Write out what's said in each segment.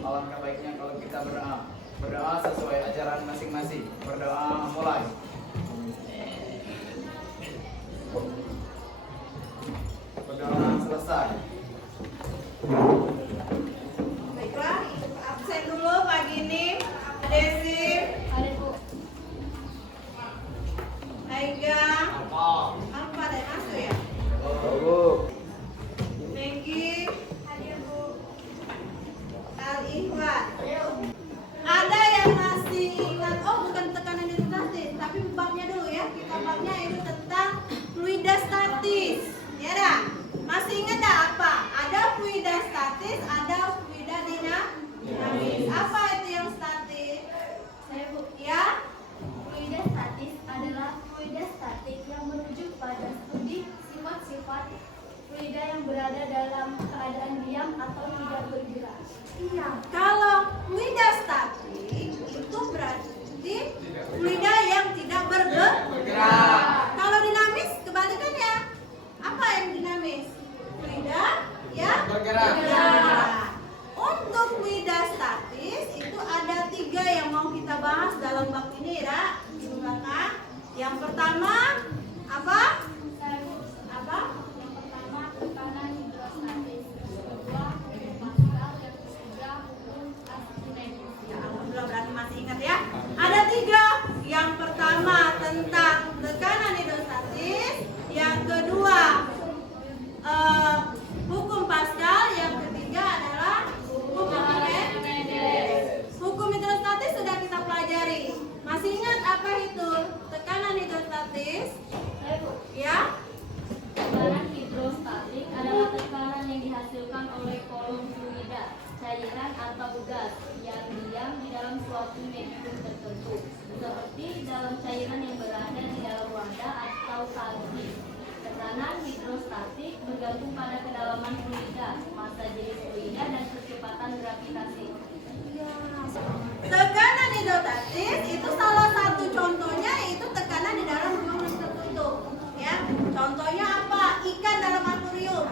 Alangkah baiknya kalau kita berdoa. Berdoa sesuai ajaran masing-masing. Berdoa mulai. Berdoa selesai. Baiklah, absen dulu pagi ini. Desi, Ada Bu. Aiga, apa ada yang masuk ya? Megi, Hadir Bu. Al-Ihwan. Ada yang masih ingat? Oh, bukan tekanan hidrostatis, tapi babnya dulu ya. Kita babnya itu tentang fluida statis. Ya dah. Masih ingat dah apa? Ada fluida statis, ada fluida dinamis. Apa itu yang statis? Saya Bu. Ya? Fluida statis adalah fluida statik yang merujuk pada studi sifat-sifat fluida yang berada dalam keadaan diam atau tidak bergerak. Iya. Kalau fluida statik itu berarti fluida yang tidak bergerak. Kalau dinamis kebalikannya. Apa yang dinamis? Fluida yang Bergerak. Untuk fluida statis itu ada 3 yang mau kita bahas dalam bab ini ya. Silakan. Yang pertama apa? Saya Bu. Apa? Yang pertama tekanan hidrostatis, yang kedua hukum Pascal, yang ketiga hukum Archimedes. Ya, alhamdulillah berarti masih ingat ya. Ada 3. Yang pertama tentang tekanan hidrostatis, yang kedua hukum Pascal, yang ketiga adalah hukum Archimedes. Hukum hidrostatis sudah kita pelajari. Masih ingat apa itu tekanan hidrostatis? Saya Bu. Ya? Tekanan hidrostatik adalah tekanan yang dihasilkan oleh kolom fluida, cairan atau gas yang diam di dalam suatu medium tertentu, seperti dalam cairan yang berada di dalam wadah atau tangki. Tekanan hidrostatik bergantung pada kedalaman fluida, massa jenis fluida, dan kecepatan gravitasi. Tekanan hidrostatis itu salah satu contohnya itu tekanan di dalam ruangan tertutup. Ya, contohnya apa? Ikan dalam akuarium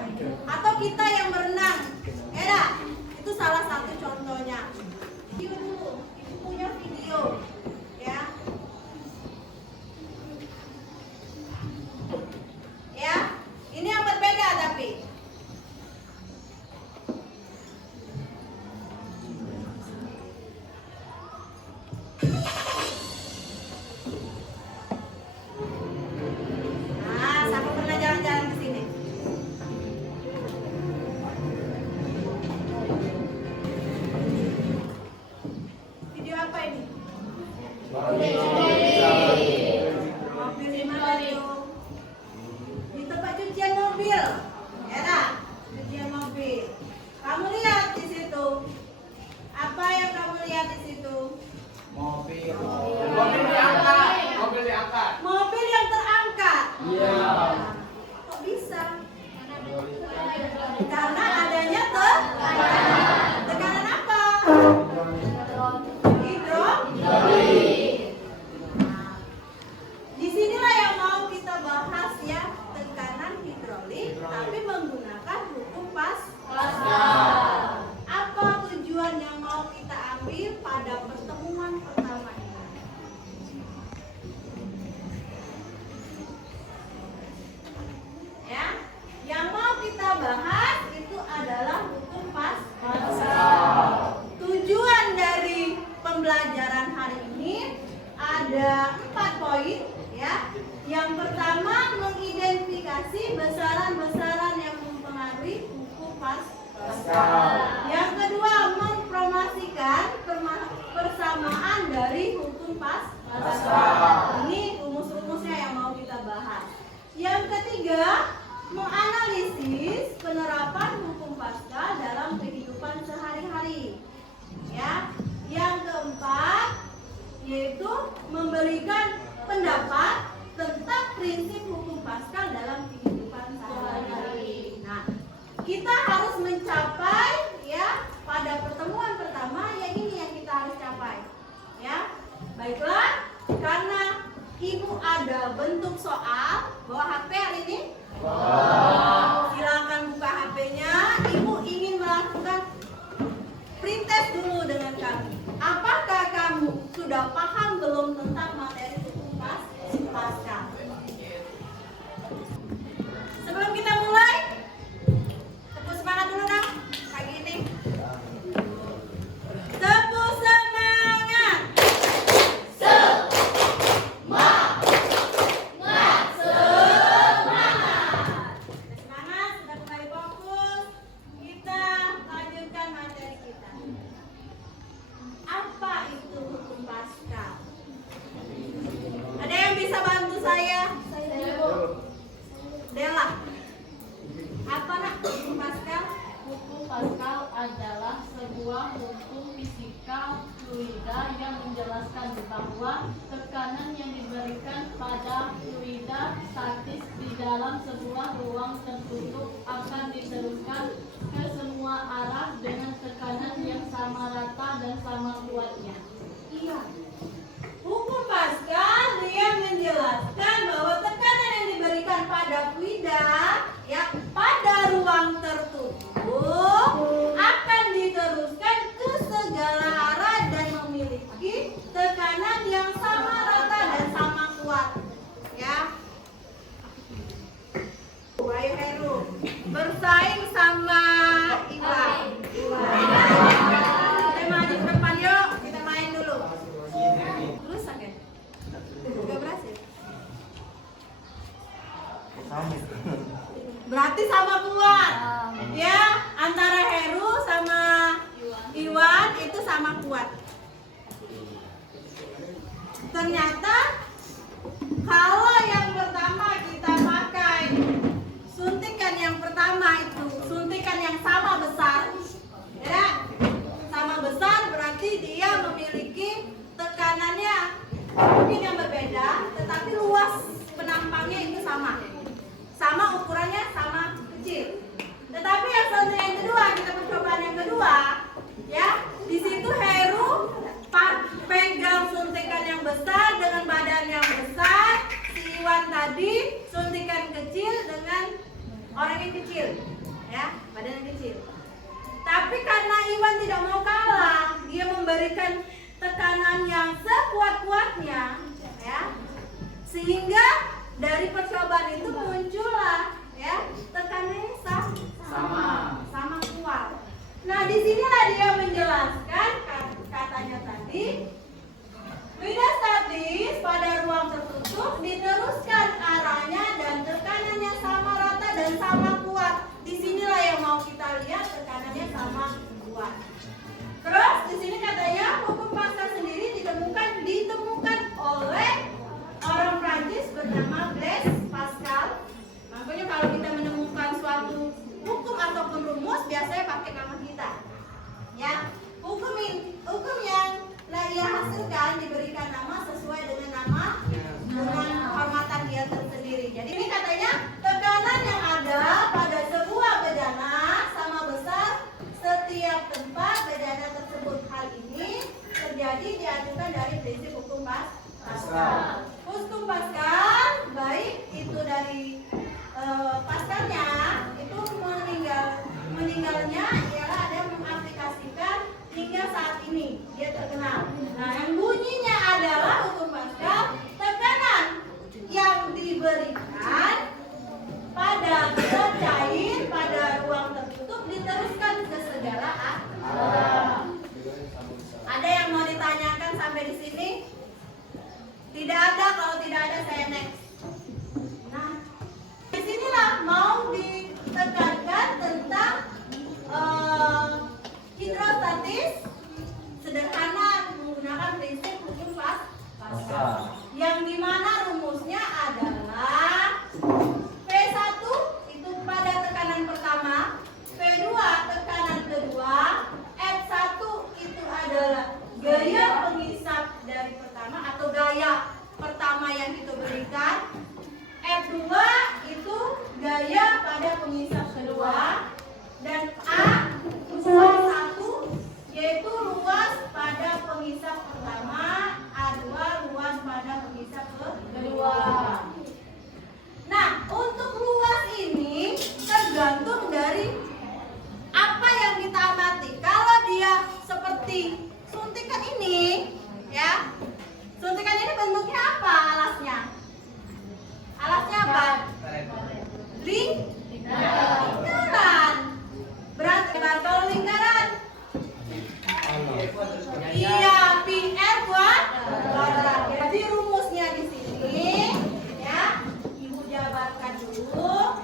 atau kita yang berenang. Ya, itu salah satu contohnya. Video dulu, ibu punya video. Ya. Ya, ini yang berbeda tapi. Nah, siapa pernah jalan-jalan ke sini? Video apa ini? Mobil di mana tuh? Di tempat cucian mobil. Ya dah, cucian mobil. Kamu lihat di situ. Apa yang kamu lihat di situ? Mobil. Mobil diangkat. Mobil diangkat. Mobil yang terangkat. Iya. Kok bisa? Karena adanya tekanan apa? Hidrolik. Nah, disinilah yang mau kita bahas ya, tekanan hidrolik, tapi menggunakan hukum Pascal. Apa tujuan yang mau kita ambil pada pertemuan pertama ini? Ya, yang mau kita bahas itu adalah hukum Pascal. Tujuan dari pembelajaran hari ini ada 4 poin ya. Yang pertama mengidentifikasi besaran-besaran yang mempengaruhi hukum Pascal. Yang kedua mempromosikan persamaan dari hukum Pascal. Ini rumus-rumusnya yang mau kita bahas. Yang ketiga menganalisis penerapan hukum Pascal dalam kehidupan sehari-hari. Ya. Yang keempat yaitu memberikan pendapat tentang prinsip hukum Pascal dalam kehidupan sehari-hari. Nah, kita harus mencapai ya pada pertemuan pertama ya ini yang kita harus capai. Ya. Baiklah, karena Ibu ada bentuk soal bawa HP hari ini? Silakan buka HP-nya. Ibu ingin melakukan print test dulu. Pascal adalah sebuah hukum fisika fluida yang menjelaskan bahwa tekanan yang diberikan pada fluida statis di dalam sebuah ruang tertutup akan diteruskan ke semua arah dengan tekanan yang sama rata dan sama kuatnya. Iya. Hukum Pascal dia menjelaskan bahwa tekanan yang diberikan pada fluida ya pada ruang tertutup akan diteruskan ke segala arah dan memiliki tekanan yang sama rata dan sama kuat. Ya. Ayo Heru bersaing sama Iwan. Kita maju ke depan yuk, kita main dulu. Rusak ya? Gak berhasil. Berarti sama kuat. Ya, antara Heru sama Iwan itu sama kuat. Ternyata kalau yang pertama kita pakai suntikan yang pertama itu suntikan yang sama besar, ya, sama besar berarti dia memiliki tekanannya mungkin yang berbeda, tetapi luas penampangnya itu sama ukurannya sama kecil. Tetapi yang suntikan yang kedua, kita percobaan yang kedua, ya, di situ Heru pegang suntikan yang besar dengan badan yang besar, si Iwan tadi suntikan kecil dengan orang yang kecil, ya, badan yang kecil. Tapi karena Iwan tidak mau kalah, dia memberikan tekanan yang sekuat-kuatnya, ya, sehingga dari percobaan itu muncullah, ya, tekanannya sama kuat. Nah, disinilah dia menjelaskan katanya tadi, fluida statis pada ruang tertutup diteruskan arahnya dan tekanannya sama rata dan sama kuat. Disinilah yang mau kita lihat, tekanannya sama kuat. Terus di sini katanya hukum Pascal sendiri ditemukan oleh orang Prancis bernama Blaise Pascal. Makanya kalau kita menemukan suatu hukum ataupun rumus biasanya pakai nama kita. Ya, hukum yang ia hasilkan diberikan nama sesuai dengan nama dengan hormatan dia tersendiri. Jadi ini katanya tekanan yang ada pada sebuah bejana sama besar setiap tempat bejana tersebut. Hal ini terjadi diajukan dari prinsip hukum Pascal. Hukum Pascal baik itu dari Pascalnya itu meninggalnya ialah ada mengaplikasikan hingga saat ini dia terkenal. Nah, yang bunyinya adalah hukum Pascal, tekanan yang diberikan pada zat cair pada ruang tertutup diteruskan ke segala arah. Ada yang mau ditanyakan sampai di sini? Tidak ada. Kalau tidak ada saya next. Nah, disinilah mau ditekankan tentang hidrostatis sederhana menggunakan prinsip hukum Pascal, yang dimana rumusnya adalah P1 itu pada tekanan pertama, P2 tekanan kedua, F1 itu adalah gaya pengisap dari pertama atau gaya pertama yang kita berikan, F2 itu gaya pada pengisap kedua, dan A luas 1 yaitu luas pada pengisap pertama, A2 luas pada pengisap kedua. Nah, untuk luas ini tergantung dari apa yang kita amati. Kalau dia seperti suntikan ini, ya, suntikan ini bentuknya apa alasnya? Alasnya apa? Lingkaran. Berat kalau lingkaran? Iya, PR buat kuadrat. Jadi rumusnya di sini, ya, Ibu jabarkan dulu,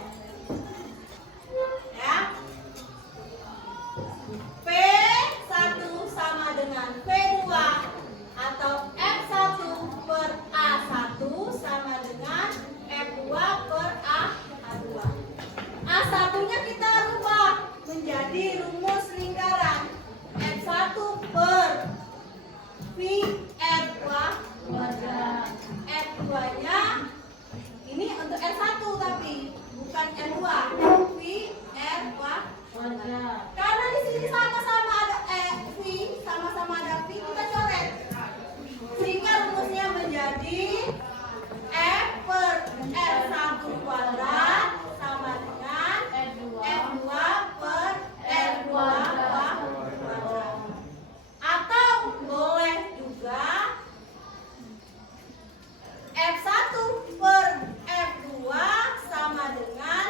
ya. P1 sama dengan P2 atau F1 per A1 sama dengan F2 per A2. A1-nya kita rubah menjadi rumus per V R2 kuadrat. R2-nya ini untuk R1 tapi bukan R2. V R2 kuadrat. Karena di sini sama-sama ada V, sama-sama ada V, kita coret. Sehingga rumusnya menjadi F per R1 kuadrat sama dengan R2 per R2 kuadrat. Atau boleh juga F1 per F2 sama dengan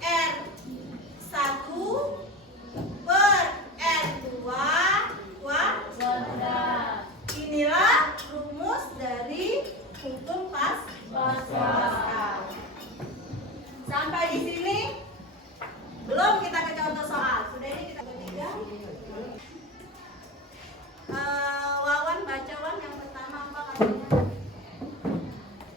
R1 per R2 kuadrat. Inilah rumus dari hukum Pascal. Sampai di sini belum kita ke contoh soal. Sudah ini kita ketiga. Wawan baca Wan yang pertama apa katanya?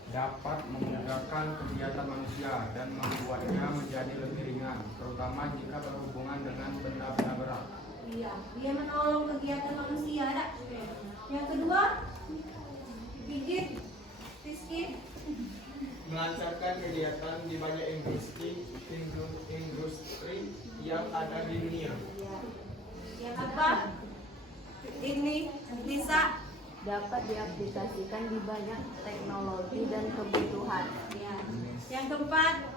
Dapat memudahkan kegiatan manusia dan membuatnya menjadi lebih ringan, terutama jika berhubungan dengan benda-benda berat. Iya, dia menolong kegiatan manusia. Ada. Yang kedua, pijit, Rizky. Melancarkan kegiatan di banyak industri yang ada di dunia. Yang apa? Ini bisa. Dapat diaplikasikan di banyak teknologi dan kebutuhan. Ya. Yang keempat,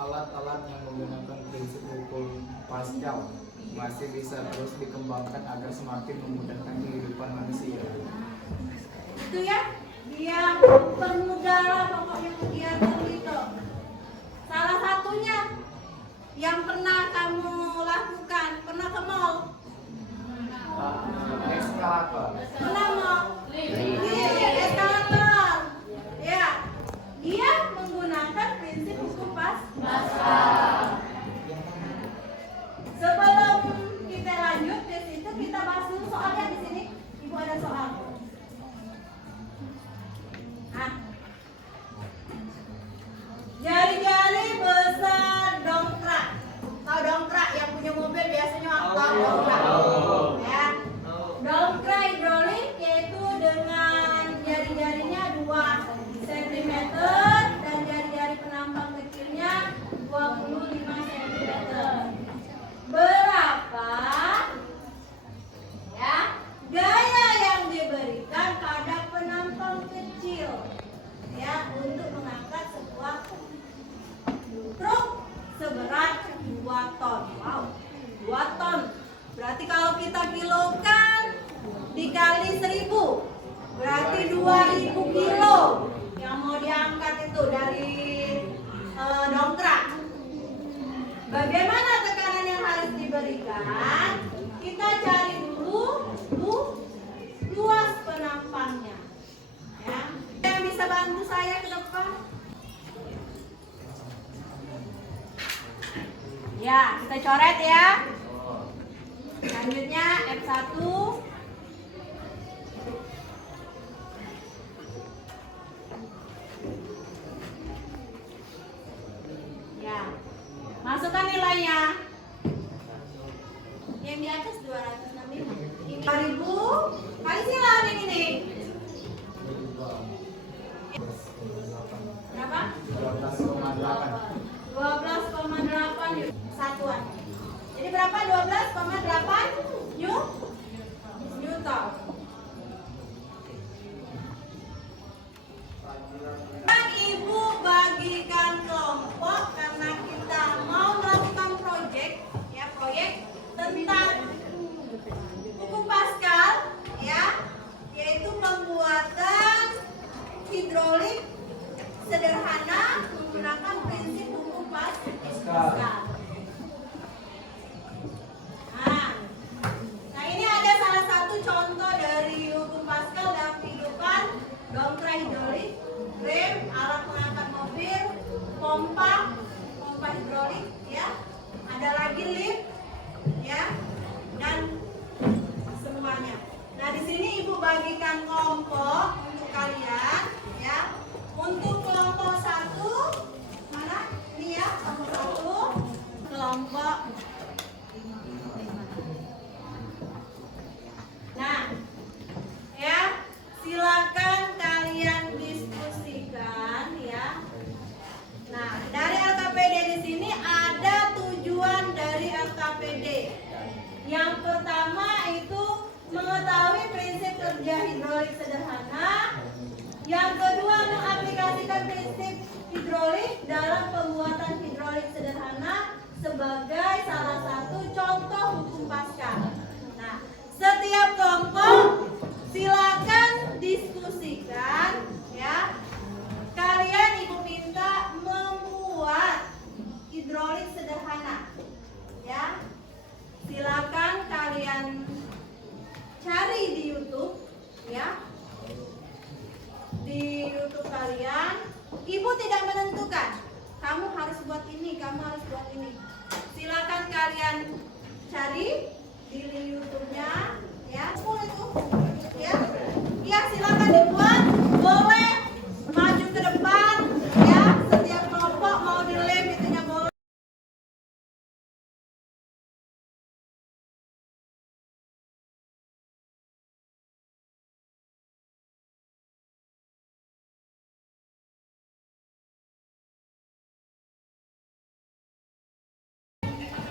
Alat-alat yang menggunakan prinsip hukum Pascal masih bisa terus dikembangkan agar semakin memudahkan kehidupan manusia. itu ya, dia mempermudah pokoknya kegiatan itu. Salah satunya yang pernah kamu lakukan, pernah ke mall? Eskalator. Pernah mall? Iya, eskalator. Ya, dia menggunakan prinsip hukum Pascal. Sebelum kita lanjut ke situ, kita bahas dulu soalnya di sini. Ibu ada soal. Nah, jari-jari besar dongkrak. Tahu dongkrak yang punya mobil biasanya tahu dongkrak. Ya. Dongkrak hidrolik yaitu dengan jari-jarinya 2 cm dan jari-jari penampang kecilnya 25 cm. Berapa ya gaya yang diberikan pada penampang kecil ya untuk mengangkat sebuah truk seberat 2 ton. Wow, 2 ton. Berarti kalau kita kilokan dikali 1000 berarti 2000 kilo yang mau diangkat itu dari dongkrak. Bagaimana tekanan yang harus diberikan? Kita cari dulu luas penampangnya. Ya. Yang bisa bantu saya ke depan? Ya, kita coret ya. Selanjutnya F1. Ya. Masukkan nilainya. Yang di atas 265. Ini 2000 kali silang yang ini. Berapa? 12,8. 12,8 satuan. Jadi berapa? 12,8 Newton. Kan Ibu bagikan kelompok karena kita mau melakukan proyek tentang hukum Pascal ya, yaitu pembuatan hidrolik sederhana menggunakan prinsip hukum Pascal. Nah, ini ada salah satu contoh dari hukum Pascal dalam kehidupan: dongkrak hidrolik, rem, alat pengangkat mobil, pompa hidrolik, ya. Ada lagi lift, ya, dan semuanya. Nah, di sini Ibu bagikan kelompok untuk kalian, ya. Untuk kelompok 1, mana? Ini ya, kelompok 1. Yang pertama itu mengetahui prinsip kerja hidrolik sederhana. Yang kedua mengaplikasikan prinsip hidrolik dalam pembuatan hidrolik sederhana sebagai salah satu contoh hukum Pascal. Nah, setiap kelompok silakan diskusikan ya. Kalian ibu minta membuat hidrolik sederhana. Ya. Silakan kalian cari di YouTube ya. Di YouTube kalian, ibu tidak menentukan kamu harus buat ini, kamu harus buat ini. Silakan kalian cari di YouTube-nya ya. Itu ya. Ya, silakan dibuat. Boleh maju ke depan ya. Setiap kelompok mau dilem itunya boleh.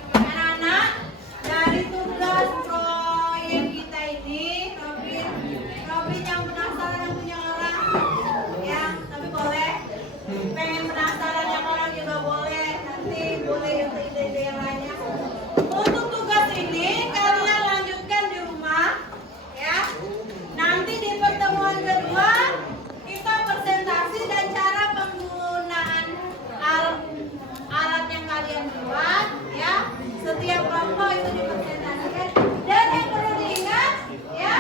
Anak-anak, dari tugas proyek kita ini, Robin yang penasaran yang punya orang, ya, tapi boleh. Pengen penasaran yang orang juga boleh. Nanti boleh ide-ide yang lainnya. Untuk tugas ini kalian lanjutkan di rumah, ya. Nanti di pertemuan kedua kita presentasi dan cara penggunaan alat yang kalian buat, ya. Setiap kelompok itu dipresentasikan. Dan yang perlu diingat, ya,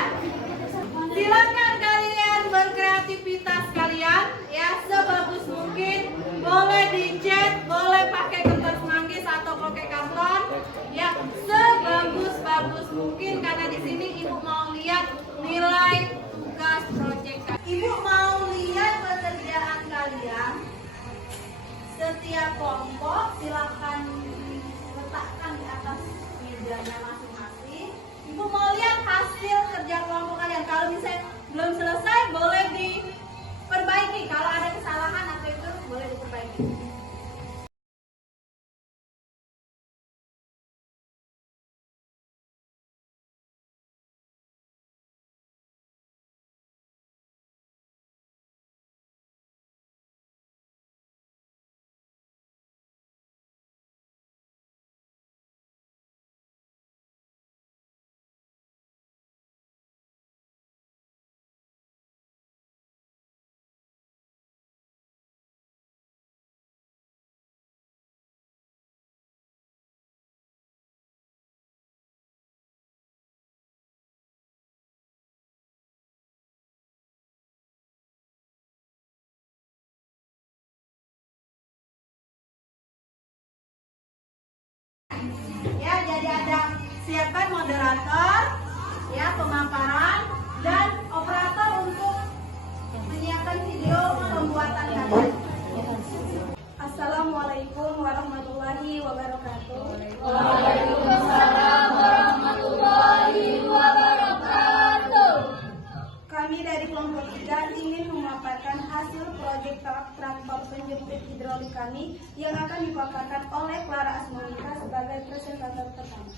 silakan kalian berkreativitas kalian, ya, sebagus mungkin. Boleh dicat, boleh pakai kertas manggis atau pakai karton, ya, sebagus mungkin karena di sini ibu mau lihat nilai tugas proyek. Ibu mau lihat pekerjaan kalian. Setiap kelompok silakan letakkan di atas mejanya masing-masing. Ibu mau lihat hasil kerja kelompok kalian. Kalau misalnya belum selesai, boleh diperbaiki. Kalau ada kesalahan atau itu boleh diperbaiki. Ya, jadi ada siapkan moderator, ya, pemaparan dan operator untuk menyiapkan video pembuatan kalian. Assalamualaikum warahmatullahi wabarakatuh. Waalaikumsalam warahmatullahi wabarakatuh. Kami dari kelompok 3 ingin memaparkan hasil proyek traktor penjepit hidrolik kami yang akan dipaparkan oleh Clara Asmolika sebagai presentator pertama.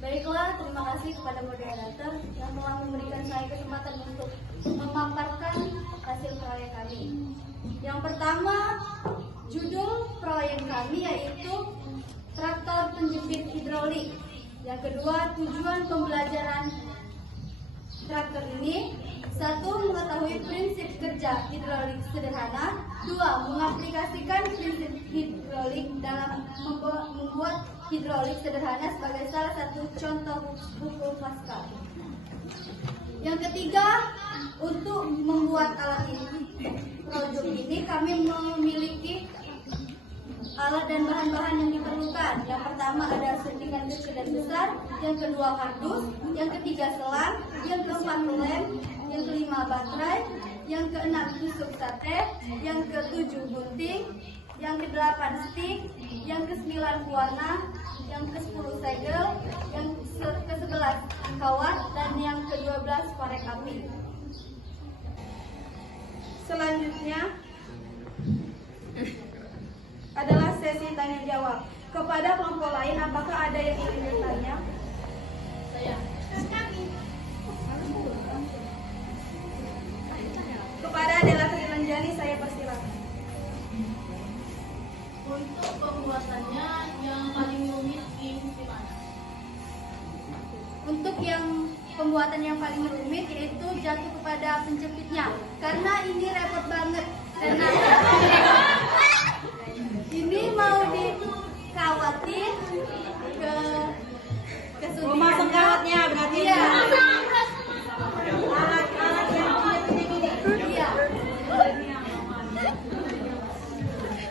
Baiklah, terima kasih kepada moderator yang telah memberikan saya kesempatan untuk memaparkan hasil proyek kami. Yang pertama, judul proyek kami yaitu traktor penjepit hidrolik. Yang kedua, tujuan pembelajaran traktor ini: 1. Mengetahui prinsip kerja hidrolik sederhana. 2. Mengaplikasikan prinsip hidrolik dalam membuat hidrolik sederhana sebagai salah satu contoh hukum Pascal. Yang ketiga, untuk membuat alat ini, produk ini kami memiliki alat dan bahan-bahan yang diperlukan. Yang pertama ada suntikan kecil dan besar, yang kedua kardus, yang ketiga selang, yang keempat lem, yang kelima baterai, yang keenam tusuk sate, yang ketujuh gunting, yang kedelapan stick, yang kesembilan pewarna, yang ke-10 segel, yang ke-11 kawat, dan yang ke-12 korek api. Selanjutnya adalah sesi tanya jawab. Kepada kelompok lain, apakah ada yang ingin bertanya? Kepada Dela Trilanjani saya persilakan. Untuk pembuatannya yang paling rumit di mana? Untuk yang pembuatan yang paling rumit yaitu jatuh kepada penjepitnya, karena ini repot banget. Karena ini mau dikawatin ke Masuk kawatnya berarti. Iya. Alat-alat yang punya gini. Iya.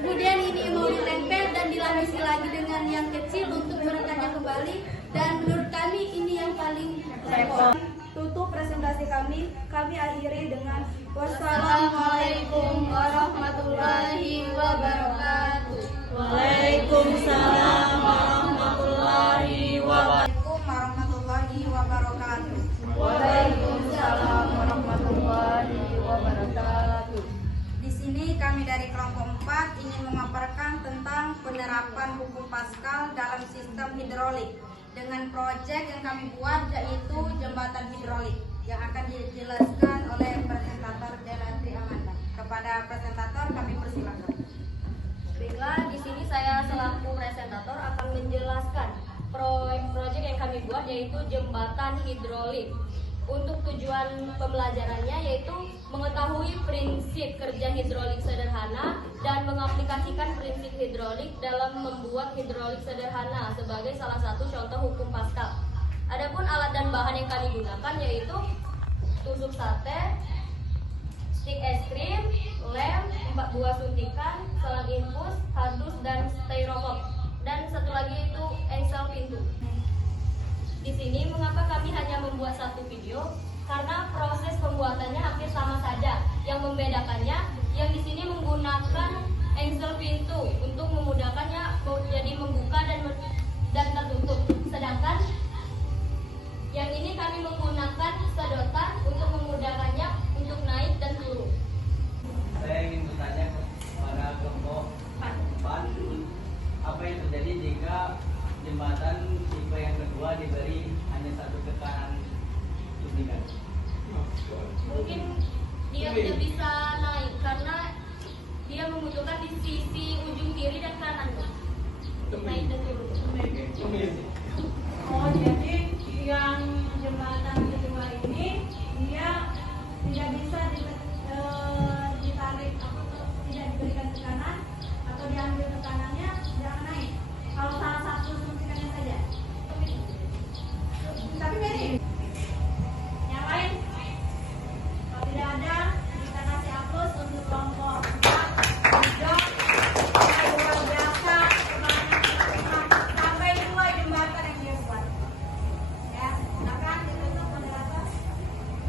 Kemudian ini mau ditempel dan dilapisi lagi dengan yang kecil untuk merekatnya kembali, dan menurut kami ini yang paling repot. Tutup presentasi kami akhiri dengan wassalamualaikum warahmatullahi wabarakatuh. Waalaikumsalam warahmatullahi wabarakatuh. Warahmatullahi wabarakatuh. Waalaikumsalam warahmatullahi wabarakatuh. Di sini kami dari kelompok 4 ingin memaparkan tentang penerapan hukum Pascal dalam sistem hidrolik dengan proyek yang kami buat, yaitu jembatan hidrolik yang akan dijelaskan oleh presentator Delatri Amanda. Kepada presentator kami persilakan. Baiklah, di sini saya selaku presentator akan menjelaskan proyek yang kami buat, yaitu jembatan hidrolik. Untuk tujuan pembelajarannya yaitu mengetahui prinsip kerja hidrolik sederhana dan mengaplikasikan prinsip hidrolik dalam membuat hidrolik sederhana sebagai salah satu contoh hukum Pascal. Adapun alat dan bahan yang kami gunakan yaitu tusuk sate, stik es krim, lem, 4 buah suntikan, selang infus, kardus, dan styrofoam. Dan satu lagi itu engsel pintu. Di sini mengapa kami hanya membuat satu video? Karena proses pembuatannya hampir sama saja. Yang membedakannya, yang di sini menggunakan engsel pintu untuk memudahkannya jadi membuka dan tertutup. Sedangkan yang ini kami menggunakan sedotan untuk memudahkannya untuk naik dan turun. Saya ingin bertanya kepada kelompok 4, apa yang terjadi jika jembatan tipe yang kedua diberi hanya satu tekanan suntikan? Mungkin dia tidak bisa naik karena dia membutuhkan di sisi ujung kiri dan kanan untuk naik dan turun. Oh, jadi yang jembatan kedua ini dia tidak bisa ditarik atau tidak diberikan tekanan atau diambil tekanannya jangan naik. Kalau salah satu suntikannya saja. Tapi mirip. Yang lain? Kalau tidak ada, kita kasih aplaus untuk kelompok 4. Luar biasa. Sampai 2 jembatan yang dia buat. Ya, silakan ditutup moderator.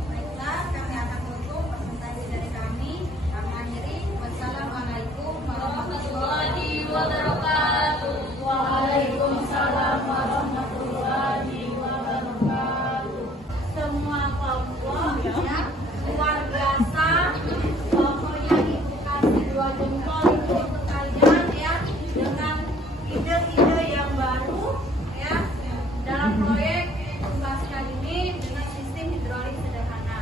Baiklah, kami akan tutup presentasi dari kami. Kami akhiri. Wassalamualaikum warahmatullahi wabarakatuh. Waalaikumsalam warahmatullahi wabarakatuh. Semua kelompok ya luar biasa. Pokoknya ibu kasih 2 jempol untuk kalian ya, dengan ide-ide yang baru ya dalam proyek Pascal ini dengan sistem hidrolik sederhana.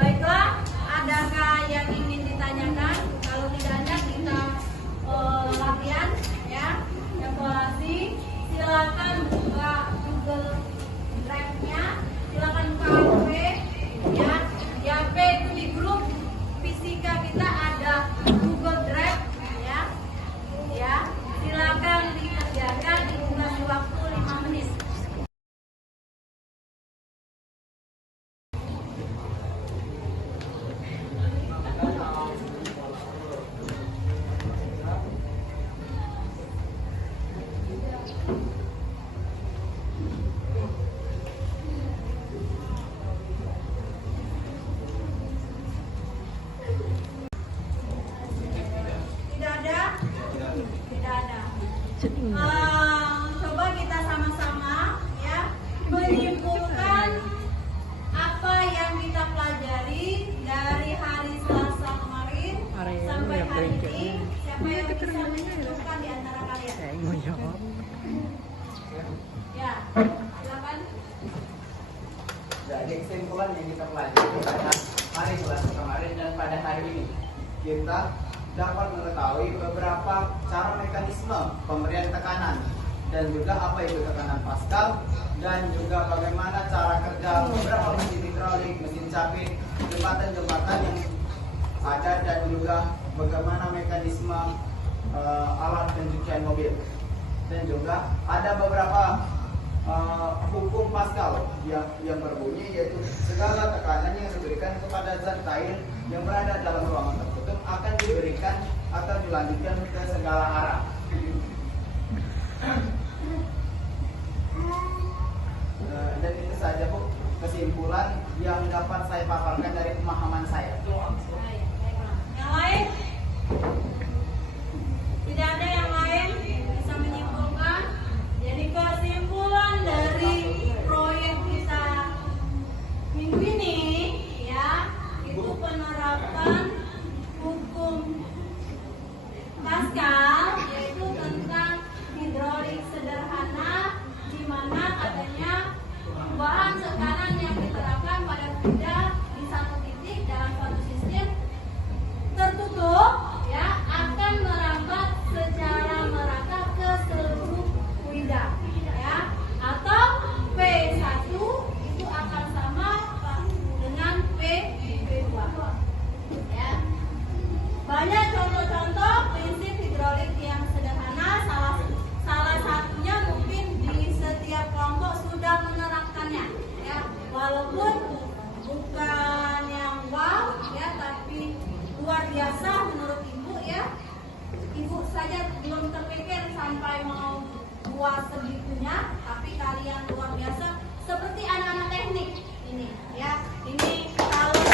Baiklah, adakah yang ingin ditanyakan? Kalau tidak ada, kita latihan ya, evaluasi. Silakan buka Google Drive-nya, silakan buka HP ya. Di HP itu di grup fisika kita ada Google Drive ya. Ya, silakan dikerjakan, dikasih waktu 5 menit. Tidak ada? Tidak ada. Coba kita sama-sama ya menyimpulkan apa yang kita pelajari dari hari Selasa kemarin sampai hari ini. Siapa yang bisa menyimpulkan di antara kalian? Ya, silakan. kita dapat mengetahui beberapa cara mekanisme pemberian tekanan dan juga apa itu tekanan Pascal dan juga bagaimana cara kerja beberapa mesin hidrolik, mesin capit, jembatan-jembatan yang ada dan juga bagaimana mekanisme alat pencucian mobil. Dan juga ada beberapa hukum Pascal yang berbunyi yaitu segala tekanan yang diberikan kepada zat cair yang berada dalam ruangan tertutup akan diberikan atau dilanjutkan ke segala arah. Dan itu saja Bu kesimpulan yang dapat saya paparkan dari pemahaman saya. Yang lain? Tidak ada yang lain bisa menyimpulkan. Jadi kesimpulan dari proyek kita minggu ini ya itu penerapan hukum Pascal yaitu tentang hidrolik sederhana di mana adanya perubahan tekanan yang diterapkan pada fluida di satu titik dalam suatu sistem tertutup ya akan merambat secara merata ke seluruh fluida ya atau P1 itu akan sama dengan P2 ya. Banyak contoh-contoh prinsip hidrolik yang sederhana, salah satunya mungkin di setiap kelompok sudah menerapkannya ya, walaupun bukan yang wow ya, tapi luar biasa menurut ibu ya. Ibu saja belum terpikir sampai mau buat segitunya, tapi kalian luar biasa seperti anak-anak teknik ini ya. Ini kalau